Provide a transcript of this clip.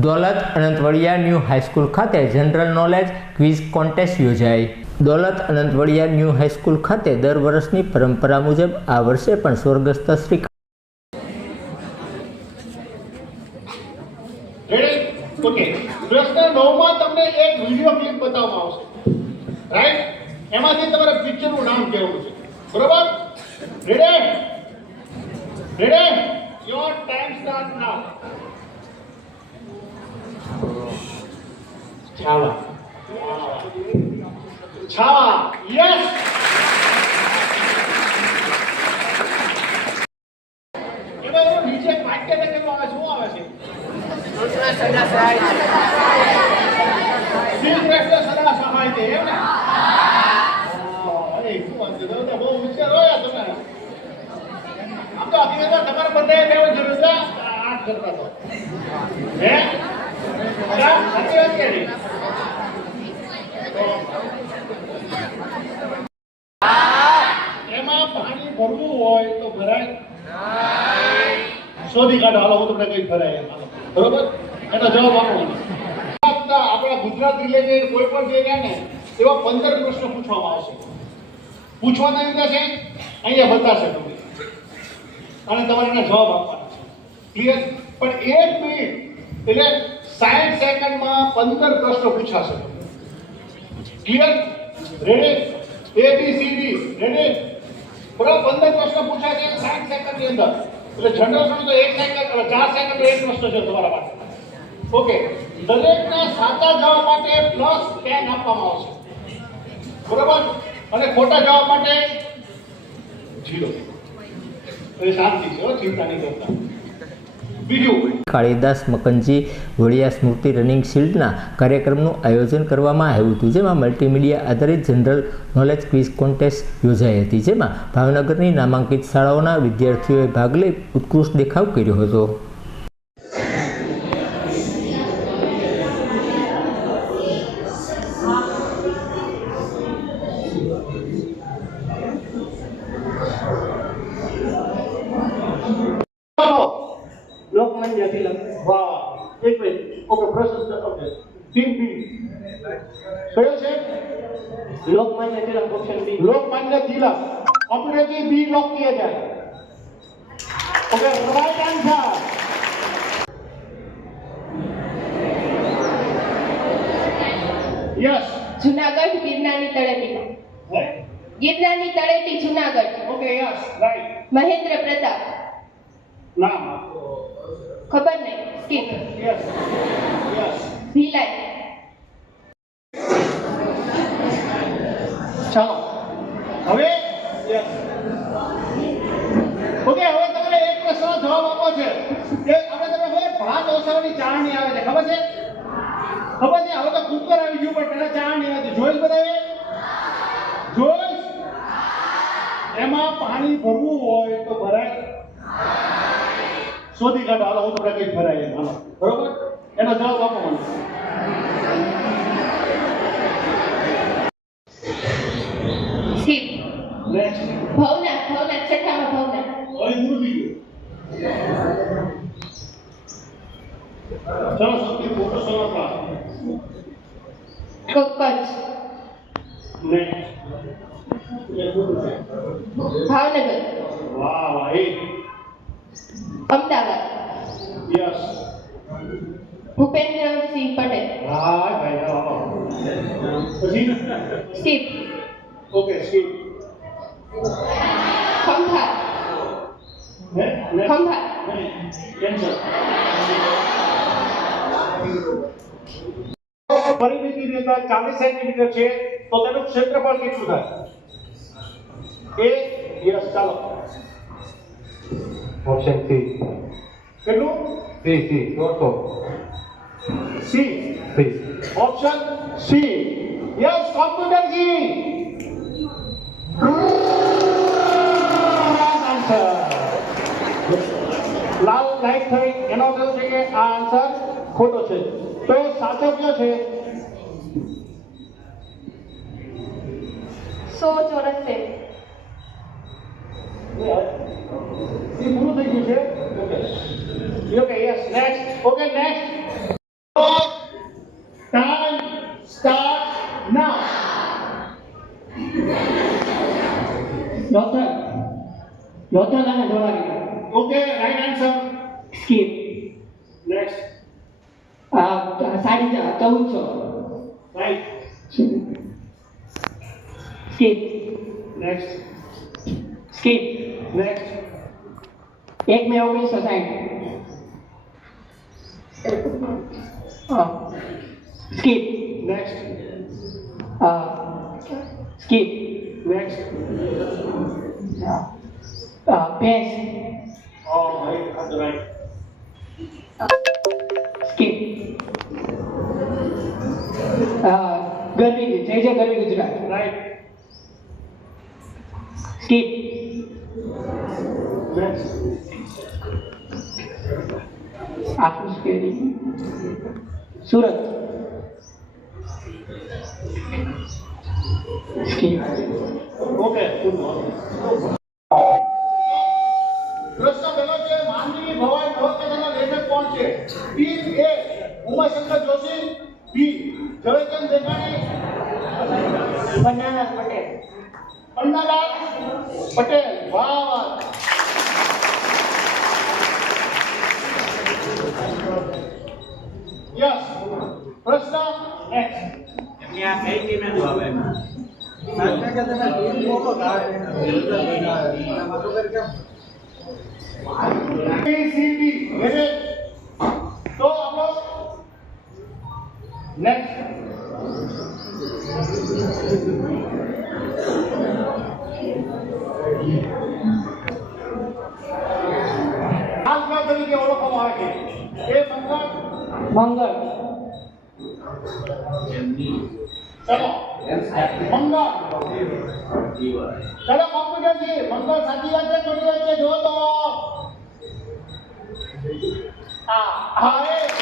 દોલત અનંતવડિયા new high school ખાતે general knowledge quiz contest યોજાઈ। દોલત અનંતવડિયા new high school ખાતે દર વર્ષની પરંપરા મુજબ આ વર્ષે પણ સ્વર્ગસ્થ શ્રી ઓકે, પ્રશ્ન 9 માં તમને એક વિડિયો ક્લિપ બતાવવામાં આવશે, રાઈટ? એમાંથી તમારે પિક્ચરનું નામ કહેવું છે, બરોબર? Ready? Your time start now. Chhaava, yes. એમાં નીચે વાક્ય લખેલું આવે, શું આવે છે? શ્રી કૃષ્ણ સદા સહાય છે, એમ ને? અરે શું વાત છે, તમે બહુ હોશિયાર હોય તમે. આમ તો હકીકતમાં તમારે બધાએ લેવું જરૂર છે, આઠ કરતા તો હે સાચી વાત કે નહીં? એમાં પાણી ભરવું હોય તો ભરાય? શોધી કાઢો, હાલો હું તમને કઈ ભરાય એમ, બરોબર? એનો જવાબ આપો. આપણા ગુજરાત રિલેટેડ કોઈ પણ જે છે ને એવા 15 પ્રશ્નો પૂછવામાં આવશે. પૂછવાના રીતે છે અહીંયા બતાવશે તમને, અને તમારે એના જવાબ આપવાના છે. ક્લિયર? પણ 1 મિનિટ એટલે 60 સેકન્ડમાં 15 પ્રશ્નો પૂછાશે. ક્લિયર? રેડી? ABCD ready? બરાબર? 15 પ્રશ્નો પૂછાશે 60 સેકન્ડની અંદર. એટલે જનરલ ગણો તો 1 સેકન્ડ એટલે 4 સેકન્ડ એક પ્રશ્ન છે તમારા પાસે. ઓકે, દરેકના સાચા જવાબ માટે +10 આપવામાં આવશે, બરાબર? અને ખોટા જવાબ માટે 0. એ શાંતિ છે, ચિંતા નહીં કરતા. બીજું, કાળીદાસ મકનજી વડિયા સ્મૃતિ રનિંગ શિલ્ડના કાર્યક્રમનું આયોજન કરવામાં આવ્યું હતું, જેમાં મલ્ટીમીડિયા આધારિત જનરલ નોલેજ ક્વિઝ કોન્ટેસ્ટ યોજાઈ હતી, જેમાં ભાવનગરની નામાંકિત શાળાઓના વિદ્યાર્થીઓએ ભાગ લઈ ઉત્કૃષ્ટ દેખાવ કર્યો હતો। લોકમાન્ય તિલક. વાહ, એક મિનિટ. ઓકે, પ્રશ્ન ઓકે. ટીમ બી કયો છે? Lokmanya Tilak option B. Lokmanya Tilak option की बी लॉक किया जाए। Okay, right answer. Yes, Junagadh ગિરનારની તળેટી। ગિરનારની તળેટી Junagadh. Okay, yes, right. Mahendra Pratap. नाम ખબર નહીં, સ્કીપ। Yes yes. ભીલાઈ। ચાલો હવે યસ ઓકે, હવે તમારે એક પ્રશ્નનો જવાબ આપવો છે કે આપણે તમે હવે ભાત ઓસવાની ચાળણી આવે છે, ખબર છે? ખબર છે? હવે તો કુકર આવી ગયું, પણ પહેલા ચાળણી આવે છે. જોઈશ બધાએ? જોઈશ? એમાં પાણી ભરવું હોય તો ભરાય? શોધી કાઢો, હાલો હું તમને કઈ ભરાય એમ, હાલો, બરોબર? એનો જવાબ આપો મને. સ્કીપ। નેક્સ્ટ. ભવનાથ। ભવનાથ છઠ્ઠામાં ભવનાથ। હવે પૂરું થઈ ગયું. ચલો સૌથી મોટો સવાલ ક્લાસ. કચ્છ। નેક્સ્ટ. ભાવનગર। વાહ વાહ, એ અમદાવાદ। યસ. ભૂપેન્દ્રસિંહ પટેલ। હા ભાઈ, વાહ. પછી સ્કીપ। Okay, skip. ખંભાત। હે ખંભાત। કેન્સર. પરિમિતિની અંદર 40 સેન્ટીમીટર છે, તો તેનું ક્ષેત્રફળ કેટલું થાય? એ યસ, ચાલો. Option C. કેટલું? C C 400। C. C. Option C. Yes, computer ji. Answer लाल लाइट થઈ એનો અર્થ છે કે આ આન્સર ખોટો છે, તો સાચો કયો છે? 100 ચોરસ સેન્ટ। એ પૂરું થઈ ગયું છે. Okay, yes, next. Okay, next. Lothal અને Dholavira. Okay right answer. Skip. Next. 1400. Right. Skip. Next. Skip. Next. 1 May 1960. Skip. Next. Skip. Next. Pass. Right. Skip. ગરવી જય ગરવી ગુજરાત. રાઈટ. સ્કીપ. નેક્સ્ટ. આખું સ્કેરી. સુરત. સ્કીપ. ઓકે. પ્રશ્ન પહેલો છે માનવી ભવાઈ નવલકથાના લેખક કોણ છે? બી એ ઉમાશંકર જોશી, બી ઝવેરચંદ મેઘાણી, પન્નાલાલ પટેલ. પન્નાલાલ પટેલ. વાહ વાહ. યસ. પ્રશ્ન નેક્સ્ટ. ABCD વેરે તો આપણો નેક્સ્ટ. આજના તરીકે ઓળખવામાં આવે છે એ મંગળ. મંગળ. ચલો મંગળ. ચલો કોમ્પ્યુટરજી મંગળ સાચી વાત છે ખોટી વાત છે જો તો હા હા એ